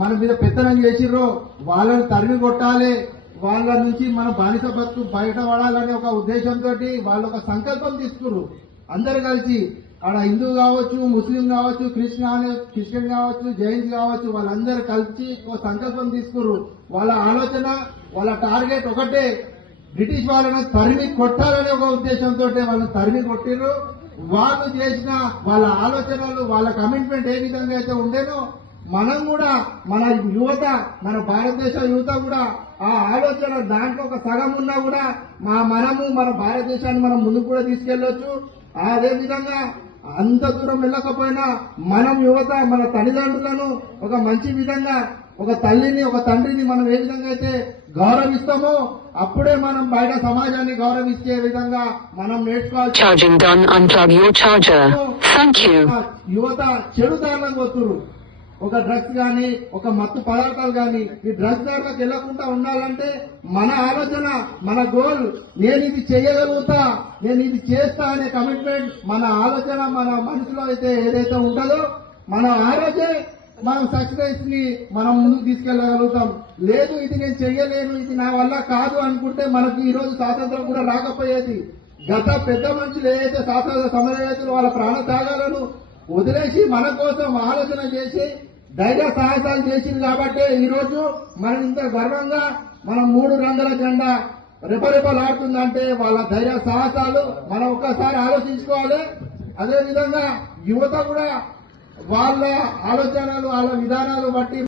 మన మీద పెత్తనం చేసిర్రో వాళ్ళని తరిమి కొట్టాలి, వాళ్ళ నుంచి మన బానిస బతుకు బయటపడాలనే ఒక ఉద్దేశంతో వాళ్ళు ఒక సంకల్పం తీసుకున్నారు. అందరు కలిసి ఆడ హిందూ కావచ్చు, ముస్లిం కావచ్చు, క్రిస్టియన్ కావచ్చు, జైన్స్ కావచ్చు, వాళ్ళందరూ కలిసి ఒక సంకల్పం తీసుకున్నారు. వాళ్ళ ఆలోచన, వాళ్ళ టార్గెట్ ఒకటే, బ్రిటిష్ వాళ్ళను తరిమి కొట్టాలనే ఒక ఉద్దేశంతో వాళ్ళని తరిమి కొట్టిర్రు. వాళ్ళు చేసిన వాళ్ళ ఆలోచనలు, వాళ్ళ కమిట్మెంట్ ఏ విధంగా అయితే ఉండేనో మనం కూడా, మన యువత, మన భారతదేశ యువత కూడా ఆ ఆలోచన దాంట్లో ఒక సగం ఉన్నా కూడా మనము మన భారతదేశాన్ని మనం ముందుకు కూడా తీసుకెళ్లొచ్చు. అదే విధంగా అంత దూరం వెళ్ళకపోయినా మనం యువత మన తల్లిదండ్రులను ఒక మంచి విధంగా, ఒక తల్లిని, ఒక తండ్రిని మనం ఏ విధంగా అయితే గౌరవిస్తామో అప్పుడే మనం బయట సమాజాన్ని గౌరవించే విధంగా మనం నేర్చుకోవాలి. యువత చెడు దారులకు వస్తున్నారు. ఒక డ్రగ్స్ గాని, ఒక మత్తు పదార్థాలు గాని, ఈ డ్రగ్స్ దారులకు వెళ్లకుండా ఉండాలంటే మన ఆలోచన, మన గోల్, నేను ఇది చేయగలుగుతా, నేను ఇది చేస్తా అనే కమిట్మెంట్, మన ఆలోచన మన మనసులో అయితే ఏదైతే ఉంటుందో మన ఆలోచన మనం సక్సెస్ ని మనం ముందుకు తీసుకెళ్లగలుగుతాం. లేదు ఇది నేను చెయ్యలేను, ఇది నా వల్ల కాదు అనుకుంటే మనకి ఈ రోజు స్వాతంత్రం కూడా రాకపోయేది. గత పెద్ద మనుషులు ఏదైతే స్వాతంత్ర సమరయోధులు వాళ్ళ ప్రాణ త్యాగాలను వదిలేసి మన కోసం ఆలోచన చేసి ధైర్య సాహసాలు చేసింది కాబట్టి ఈ రోజు మనం ఇంత గర్వంగా మనం 3 రంగుల జెండా రెపరెపలాడుతుందంటే వాళ్ళ ధైర్య సాహసాలు మనం ఒక్కసారి ఆలోచించుకోవాలి. అదేవిధంగా యువత కూడా వాళ్ళ ఆలోచనలు, వాళ్ళ విధానాలు బట్టి